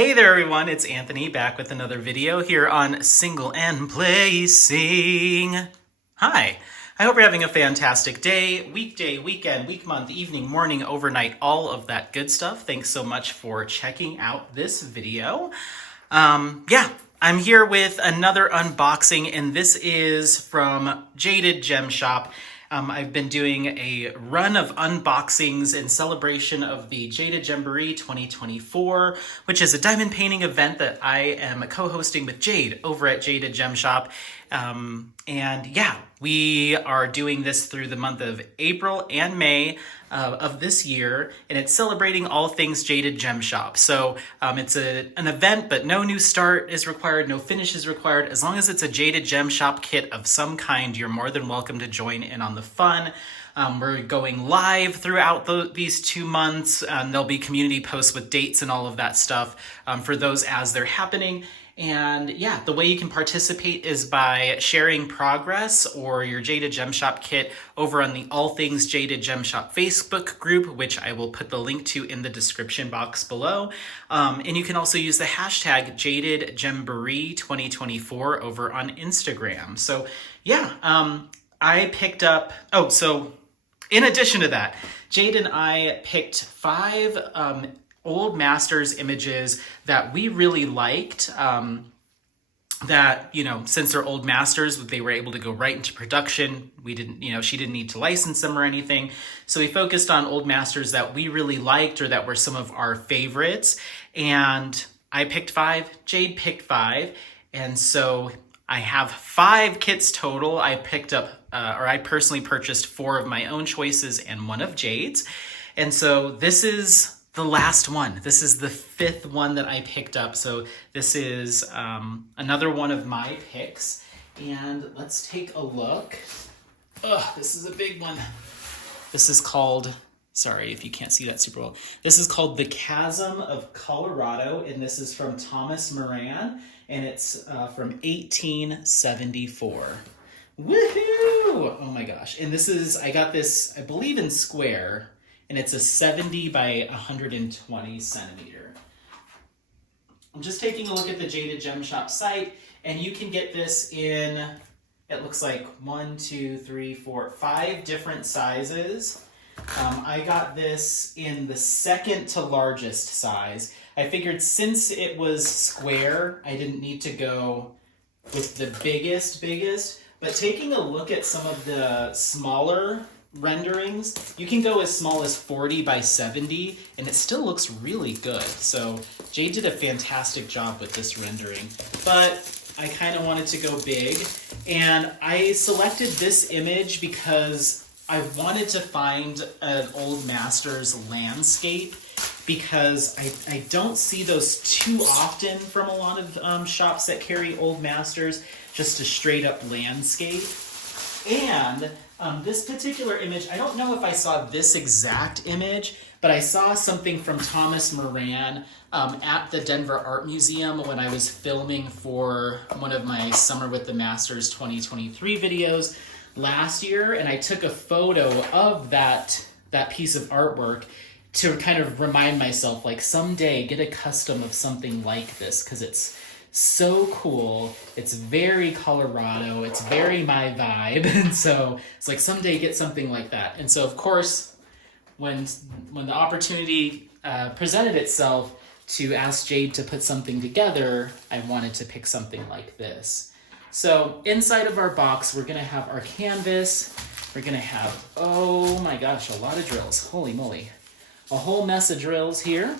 Hey there everyone, it's Anthony back with another video here on Single and Placing. Hi, I hope you're having a fantastic day, weekday, weekend, week, month, evening, morning, overnight, all of that good stuff. Thanks so much for checking out this video. I'm here with another unboxing, and this is from Jaded Gem Shop. I've been doing a run of unboxings in celebration of the Jaded Gemboree 2024, which is a diamond painting event that I am co-hosting with Jade over at Jaded Gem Shop. We are doing this through the month of April and May of this year, and it's celebrating all things Jaded Gem Shop. So it's an event, but no new start is required, no finish is required. As long as it's a Jaded Gem Shop kit of some kind, you're more than welcome to join in on the fun. We're going live throughout these 2 months, and there'll be community posts with dates and all of that stuff for those as they're happening. And yeah, the way you can participate is by sharing progress or your Jaded Gem Shop kit over on the All Things Jaded Gem Shop Facebook group, which I will put the link to in the description box below. And you can also use the hashtag Jaded Gemboree 2024 over on Instagram. So yeah, I picked up, in addition to that, Jade and I picked 5 old masters images that we really liked, that, since they're old masters, they were able to go right into production. We didn't, she didn't need to license them or anything. So we focused on old masters that we really liked or that were some of our favorites. And I picked 5, Jade picked 5. And so I have 5 kits total. I picked up, I personally purchased 4 of my own choices and 1 of Jade's. And so this is the last one. This is the 5th one that I picked up. So this is another one of my picks. And let's take a look. This is a big one. This is called, sorry if you can't see that super well. This is called the Chasm of Colorado, and this is from Thomas Moran, and it's from 1874. Woohoo! Oh my gosh. And this is, I got this, I believe in square, and it's a 70 by 120 centimeter. I'm just taking a look at the Jaded Gem Shop site, and you can get this in, it looks like 5 different sizes. I got this in the second to largest size. I figured since it was square, I didn't need to go with the biggest, but taking a look at some of the smaller renderings, you can go as small as 40 by 70 and it still looks really good. So Jade did a fantastic job with this rendering, but I kind of wanted to go big, and I selected this image because I wanted to find an old master's landscape, because I don't see those too often from a lot of shops that carry old masters, just a straight up landscape. And this particular image, I don't know if I saw this exact image, but I saw something from Thomas Moran at the Denver Art Museum when I was filming for one of my Summer with the Masters 2023 videos last year, and I took a photo of that piece of artwork to kind of remind myself, like, someday get a custom of something like this, because it's so cool. It's very Colorado. It's very my vibe. And so it's like, someday get something like that. And so, of course, when the opportunity presented itself to ask Jade to put something together, I wanted to pick something like this. So inside of our box, we're going to have our canvas. We're going to have, oh my gosh, a lot of drills. Holy moly. A whole mess of drills here.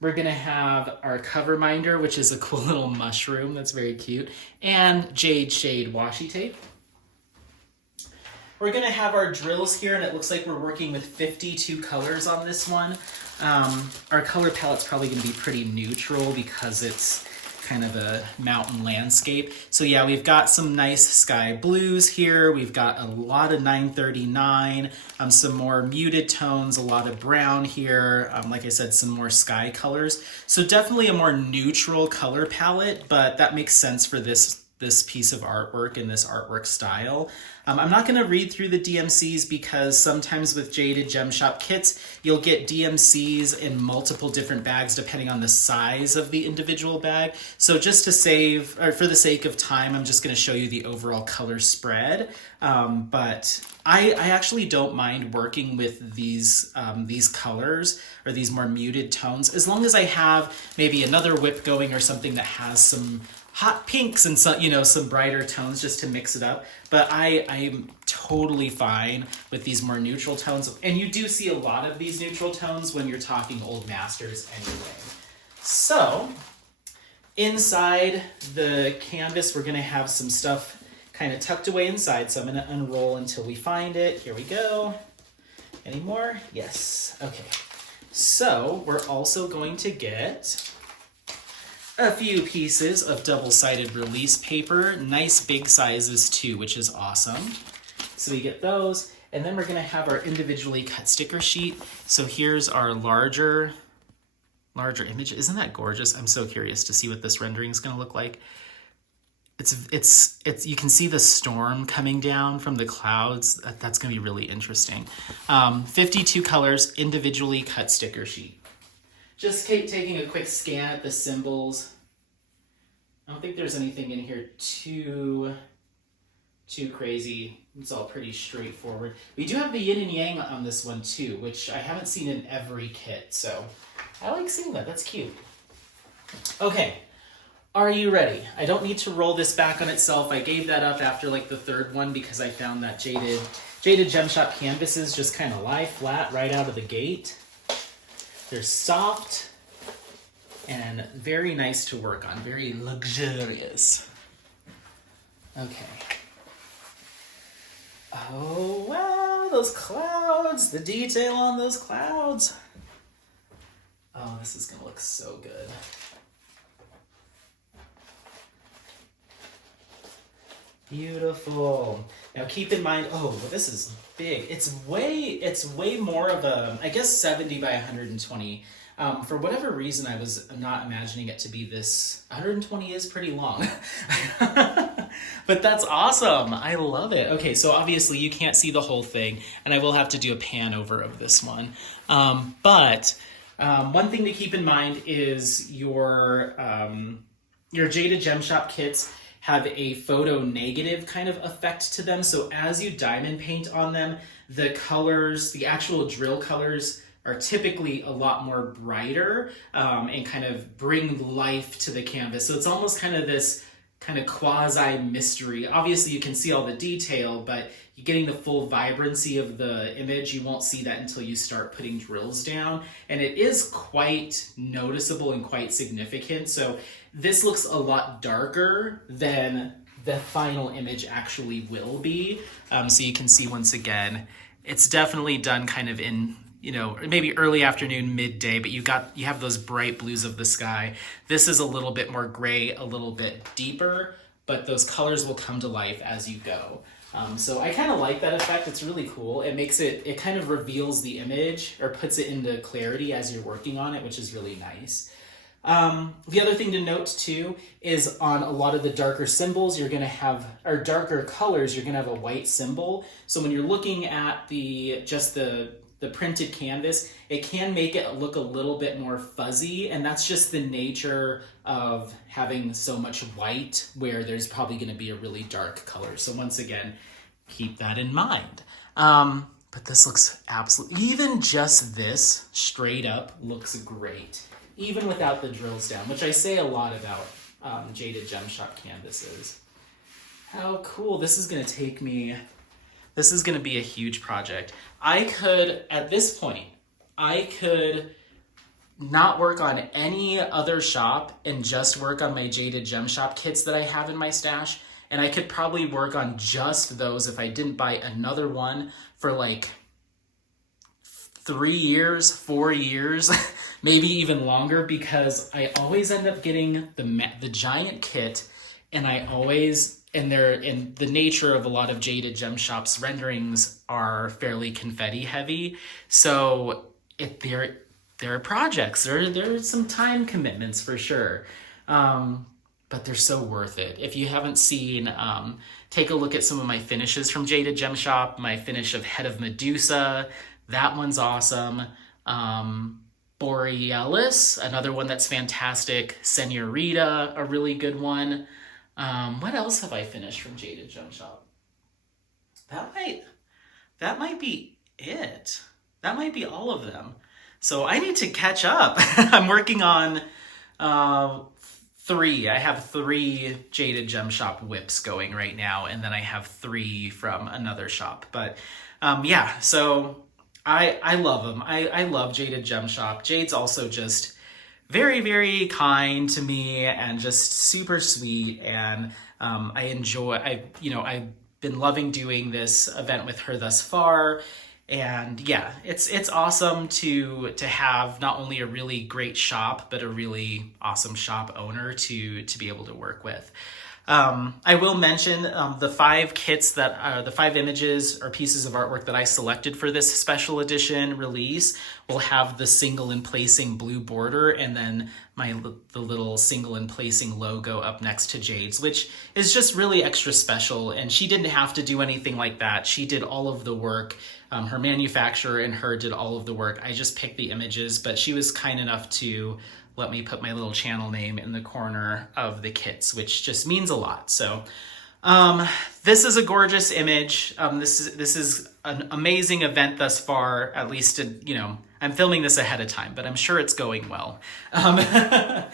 We're going to have our cover minder, which is a cool little mushroom that's very cute, and Jade Shade washi tape. We're going to have our drills here, and it looks like we're working with 52 colors on this one. Our color palette's probably going to be pretty neutral because it's kind of a mountain landscape. So yeah, we've got some nice sky blues here. We've got a lot of 939, some more muted tones, a lot of brown here. Like I said, some more sky colors. So definitely a more neutral color palette, but that makes sense for this this piece of artwork in this artwork style. I'm not going to read through the DMCs because sometimes with Jaded Gem Shop kits, you'll get DMCs in multiple different bags depending on the size of the individual bag. So just to save, or for the sake of time, I'm just going to show you the overall color spread. But I actually don't mind working with these colors or these more muted tones, as long as I have maybe another whip going or something that has some hot pinks and some, some brighter tones just to mix it up. But I'm totally fine with these more neutral tones. And you do see a lot of these neutral tones when you're talking old masters anyway. So inside the canvas, we're gonna have some stuff kind of tucked away inside. So I'm gonna unroll until we find it. Here we go. Any more? Yes, okay. So we're also going to get a few pieces of double-sided release paper, nice big sizes too, which is awesome. So we get those, and then we're gonna have our individually cut sticker sheet. So here's our larger image. Isn't that gorgeous? I'm so curious to see what this rendering is gonna look like. It's you can see the storm coming down from the clouds. That's gonna be really interesting. 52 colors, individually cut sticker sheet. Just taking a quick scan at the symbols. I don't think there's anything in here too crazy. It's all pretty straightforward. We do have the yin and yang on this one too, which I haven't seen in every kit, so I like seeing that. That's cute. Okay, are you ready? I don't need to roll this back on itself. I gave that up after like the third one because I found that Jaded Gem Shop canvases just kind of lie flat right out of the gate. They're soft and very nice to work on, very luxurious. Okay. Oh, wow, those clouds, the detail on those clouds. Oh, this is gonna look so good. Beautiful. Now keep in mind, oh, well, this is big. It's way more of a, I guess 70 by 120. For whatever reason, I was not imagining it to be this. 120 is pretty long. But that's awesome. I love it. Okay, so obviously you can't see the whole thing, and I will have to do a pan over of this one. But one thing to keep in mind is your Jaded Gem Shop kits have a photo negative kind of effect to them. So as you diamond paint on them, the colors, the actual drill colors, are typically a lot more brighter and kind of bring life to the canvas. So it's almost kind of this kind of quasi mystery. Obviously you can see all the detail, but you're getting the full vibrancy of the image. You won't see that until you start putting drills down. And it is quite noticeable and quite significant. So this looks a lot darker than the final image actually will be. So you can see once again, it's definitely done kind of in, maybe early afternoon, midday, but you have those bright blues of the sky. This is a little bit more gray, a little bit deeper, but those colors will come to life as you go. So I kind of like that effect. It's really cool. It kind of reveals the image or puts it into clarity as you're working on it, which is really nice. The other thing to note too is on a lot of the darker symbols, you're going to have, or darker colors, you're going to have a white symbol. So when you're looking at the printed canvas, it can make it look a little bit more fuzzy, and that's just the nature of having so much white where there's probably going to be a really dark color. So once again, keep that in mind. But this looks absolutely, even just this straight up looks great, even without the drills down, which I say a lot about Jaded Gem Shop canvases. How cool. This is going to take me, this is going to be a huge project. At this point, I could not work on any other shop and just work on my Jaded Gem Shop kits that I have in my stash. And I could probably work on just those if I didn't buy another one for like 3 years, 4 years, maybe even longer, because I always end up getting the giant kit, and and the nature of a lot of Jaded Gem Shop's renderings are fairly confetti heavy. So there are projects, there are some time commitments for sure. but they're so worth it. If you haven't seen, take a look at some of my finishes from Jaded Gem Shop. My finish of Head of Medusa, that one's awesome. Borealis, another one that's fantastic. Senorita, a really good one. What else have I finished from Jaded Gem Shop? That might be it. That might be all of them. So I need to catch up. I'm working on 3. I have 3 Jaded Gem Shop whips going right now, and then I have 3 from another shop. But yeah, so I love them. I love Jaded Gem Shop. Jade's also just very, very kind to me and just super sweet. And I've been loving doing this event with her thus far. And yeah, it's awesome to have not only a really great shop, but a really awesome shop owner to be able to work with. I will mention the 5 kits the 5 images or pieces of artwork that I selected for this special edition release will have the single and placing blue border and then the little single and placing logo up next to Jade's, which is just really extra special. And she didn't have to do anything like that. She did all of the work. Her manufacturer and her did all of the work. I just picked the images, but she was kind enough to let me put my little channel name in the corner of the kits, which just means a lot. So this is a gorgeous image. This is an amazing event thus far, at least, I'm filming this ahead of time, but I'm sure it's going well. And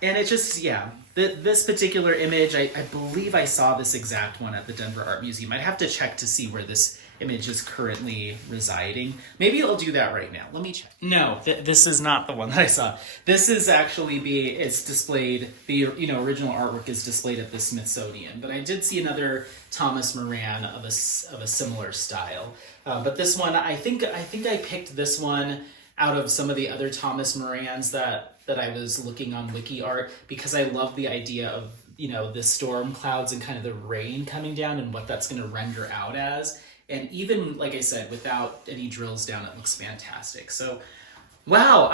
it just, yeah, this particular image, I believe I saw this exact one at the Denver Art Museum. I'd have to check to see where this image is currently residing. Maybe I'll do that right now. Let me check. No, this is not the one that I saw. This is actually it's displayed, the original artwork is displayed at the Smithsonian, but I did see another Thomas Moran of a similar style. But this one, I think I picked this one out of some of the other Thomas Morans that I was looking on WikiArt because I love the idea of, the storm clouds and kind of the rain coming down and what that's going to render out as. And even, like I said, without any drills down, it looks fantastic. So, wow,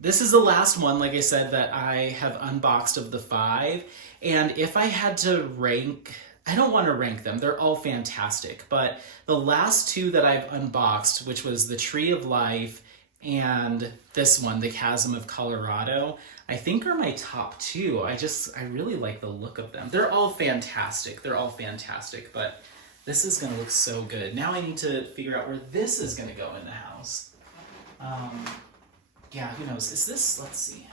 this is the last one, like I said, that I have unboxed of the 5. And if I had to rank, I don't want to rank them. They're all fantastic. But the last 2 that I've unboxed, which was the Tree of Life and this one, the Chasm of Colorado, I think are my top 2. I really like the look of them. They're all fantastic. But this is going to look so good. Now I need to figure out where this is going to go in the house. Yeah, who knows? Is this, let's see.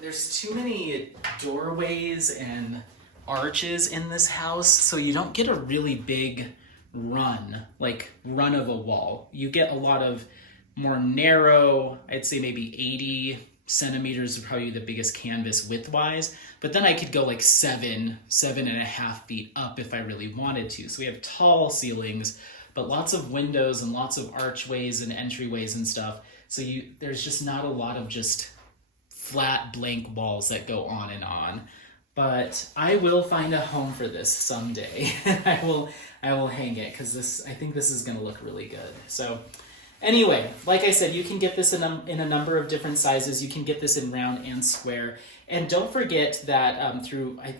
There's too many doorways and arches in this house, so you don't get a really big run of a wall. You get a lot of more narrow, I'd say maybe 80 centimeters would probably be the biggest canvas width-wise, but then I could go like 7.5 feet up if I really wanted to. So we have tall ceilings, but lots of windows and lots of archways and entryways and stuff. So there's just not a lot of just flat blank walls that go on and on. But I will find a home for this someday. I will hang it because I think this is going to look really good. So anyway, like I said, you can get this in a number of different sizes. You can get this in round and square. And don't forget that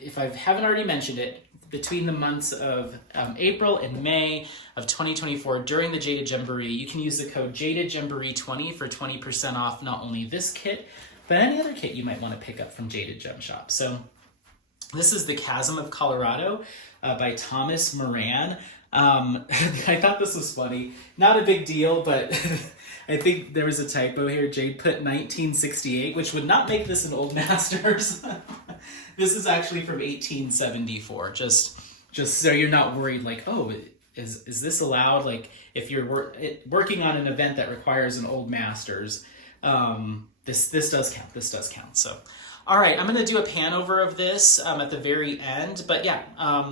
if I haven't already mentioned it, between the months of April and May of 2024 during the Jaded Gemboree, you can use the code JadedGemboree20 for 20% off not only this kit, but any other kit you might want to pick up from Jaded Gem Shop. So this is the Chasm of Colorado by Thomas Moran. I thought this was funny. Not a big deal, but I think there was a typo here. Jade put 1968, which would not make this an Old Masters. This is actually from 1874. Just so you're not worried, like, oh, is this allowed? Like, if you're working on an event that requires an Old Masters, this does count. This does count. So, all right, I'm going to do a pan over of this at the very end. But yeah,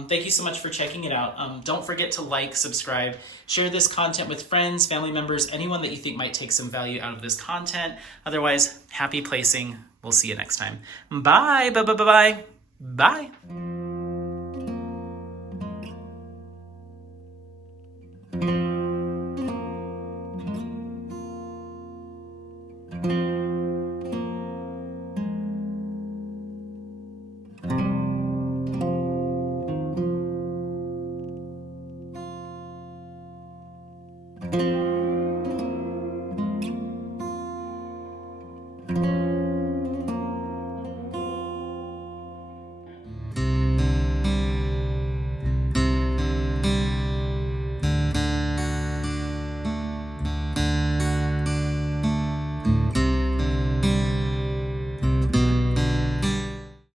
thank you so much for checking it out. Don't forget to like, subscribe, share this content with friends, family members, anyone that you think might take some value out of this content. Otherwise, happy placing. We'll see you next time. Bye. Bye. Bye. Bye. Bye.